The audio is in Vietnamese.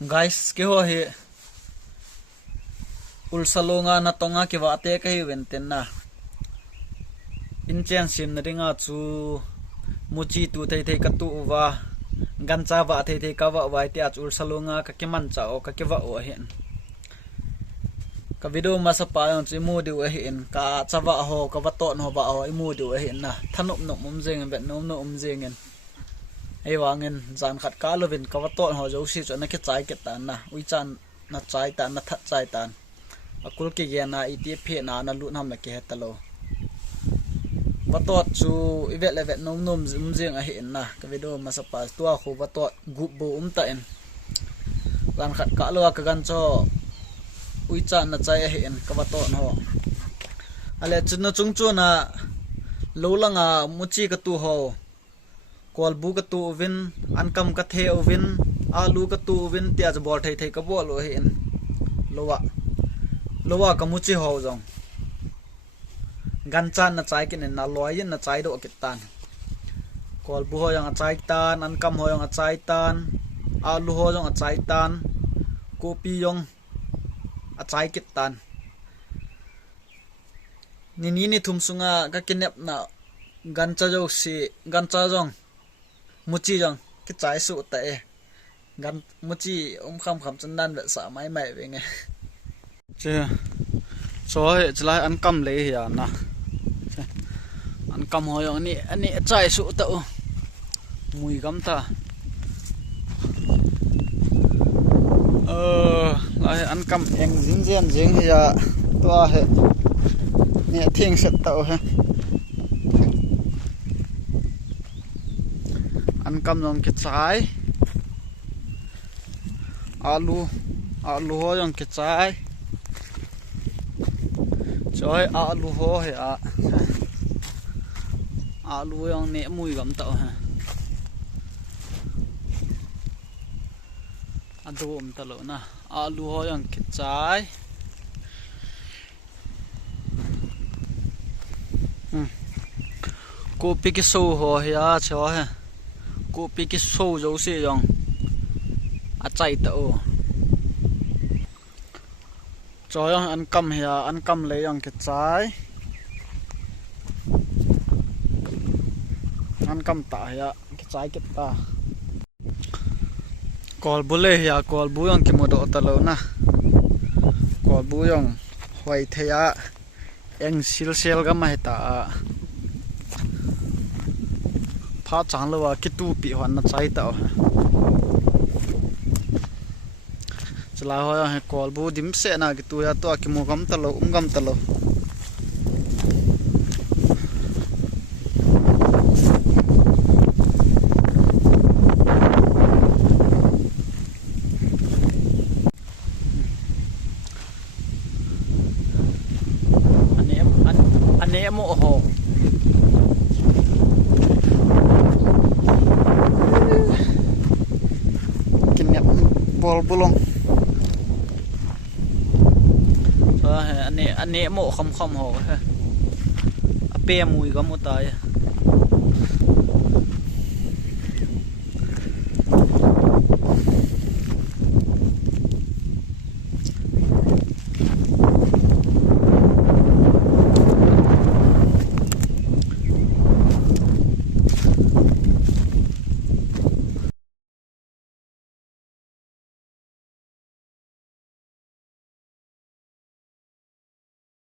Guys, ke ho hi ulsalonga na tonga ke wa te ka hi wenten na inchen sim na ringa chu muchi tu thei thei ka tu wa gancha wa thei thei ka wa wa te ach ulsalonga ka ke man cha o ka ke wa o hen ka video ma sa pa yon chi mu du a hen ka chawa ho ka wa to no ba o mu du a hen na thanup no mum jeng bet no no jeng en ai wangin zan khat ka lovin ka wa to ho jo si cho na ke chai ke tan na ui chan na chai tan na that chai tan akul ke ya na iti phe na na lu nam la ke hetalo wa to chu ivet levet nom nom jeng a hen na ka video ma sa pa to khu wa to gup bo ta en zan khat ka lo ka gan cho ui chan na chai a hen ka wa to no ale chun na chung chu na lo langa muchi ka tu ho kol bu ka tu win ankam ka the win alu ka tu win tiaj bol thei thei ka bol o hen lowa ka muchi ho jong gan chan na chai kin na loyin na chai do kitan kol bu ho yang a chai tan ankam ho yang a chai tan alu ho yang a chai tan kopi yong a chai kitan ni thum sunga ka kinep na gan cha jo si gan cha jong muchi jong cái trái sụ tệ gan muchi ông khăm chân đan vệ sợ máy mày về nghe chưa số hệ chỉ lại ăn cam lấy hiểu nè ăn cam hồi anh trái sụ tệ mùi gắm ta lại ăn cam em dính giờ toa hệ nè thiên sệt tàu ha ăn cam dòng cái trái alu ho dòng cái trái trời alu ho hay alu dòng nè mùi gắm tao ha alu tao lỡ na alu ho dòng cái trái copy cái sâu ho hay cho ha copy cái sâu dấu xì dòng chạy tao cho dòng ăn cam hay ăn cam lấy dòng cái trái ăn cam tạ hay cái trái cái ta col bù lê hay col bù dòng cái mồ độ ta lâu na col bù dòng hoài thế anh sil cái mai ta phá chẳng lâu cái tu bị hoàn nó cháy tao chỉ là hồi hay call bu dim se na cái tu ya to cái mua gam talo gam talo anh em mộ hồ bol bulong anh mộ không ho ha ape mùi gắm một tay